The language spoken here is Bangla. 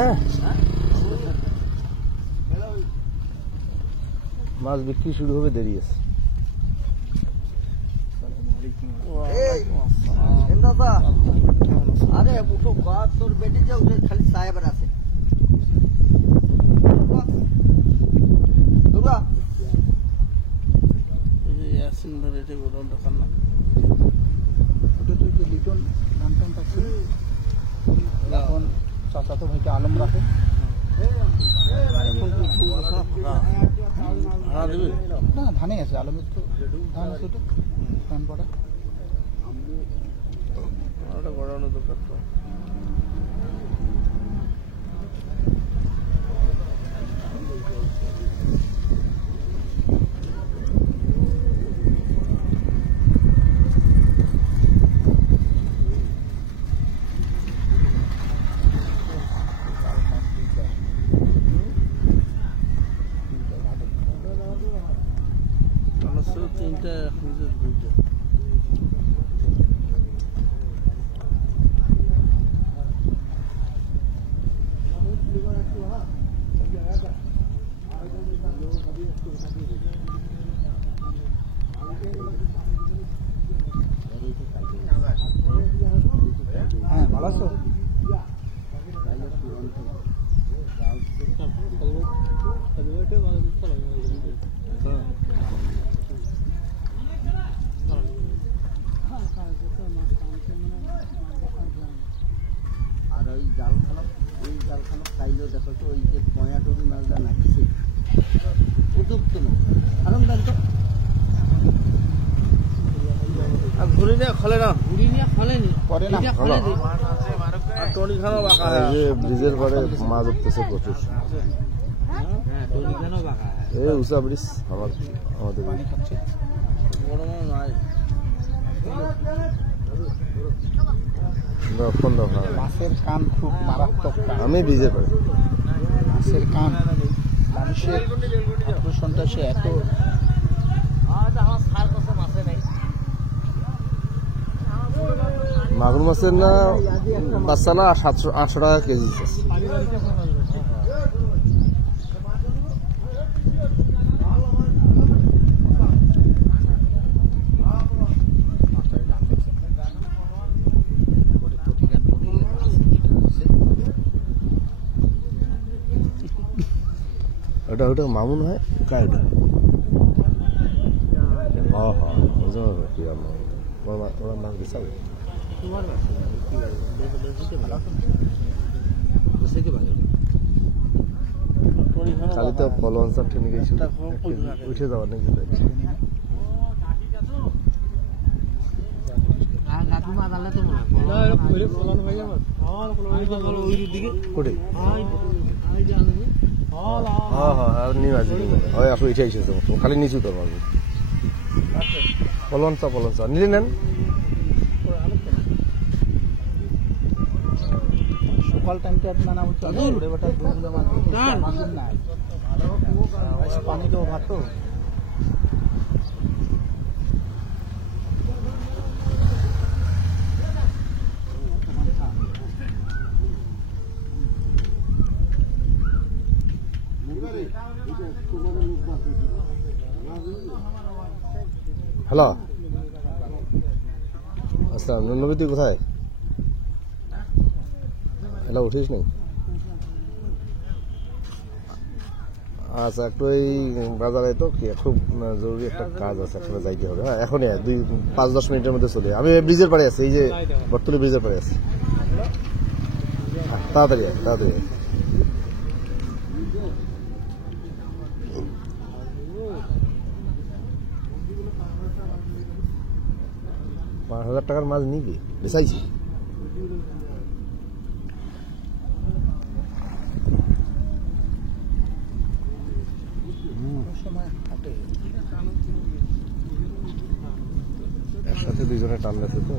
হ্যাঁ মাছ বিক্রি শুরু হবে, দেরি আছে। আরে উঠো বাদ, তোর বেটি যে উঠে খালি সাহেবের আছে লিটন ধান টান থাকছিল, এখন চাচাতো ভাইকে আলম রাখে। না ধানে আছে, আলমের তো ধান আছে, ওটা ধান পড়া গড়ানো দরকার তো। তিনটা দুইটা হ্যাঁ ভালো আছো? আর ওই জালখানা খাইলেও দেখো তো, ওই যে পয়াটুরি মাছটা নাকছে উপযুক্ত না। আরাম দেন তো, ঘুরি নিয়ে খলে না, ঘুরি নিয়ে ফলেনি পরে না টনি খানো বাঁকা, ব্রিজের পরে মাছ উঠতেছে প্রচুর। এই উষা ব্রিজ আমাদের পানি খাচ্ছে। নাই মাছের কান খুব মারাত্মক কান। আমি ব্রিজের পরে মাছের কান মানুষের আকর্ষণটা সে এত। মাগুর মাছের না বাচ্চা না 700-800 টাকা কেজি। ওটা ওটা মামুন হয় কার? হ্যাঁ হ্যাঁ ওরা মাছ বেচাবে। খালি তো পলন চাপ ঠেনে গেছিল, উঠে যাওয়ার নাকি খালি নিচু তো পারবো। পলন চা নিলে নেন। সকাল টাইমটা মানে পানি তো ভাত। হ্যালো, আচ্ছা নবী তুই কোথায়? এলা উঠিস নি? আচ্ছা একটু এই বাজারে তো কি খুব জরুরি একটা কাজ আছে, একসাথে যাইতে হবে। হ্যাঁ এখনই 5-10 মিনিটের মধ্যে চলে। আমি ব্রিজের পাড়ে আছি, এই যে বর্তলি ব্রিজের পাড়ে আছি। তাড়াতাড়ি 5,000 টাকার মাছ নিবি বেচাইছি। একসাথে দুইজনে টান গেছে তো।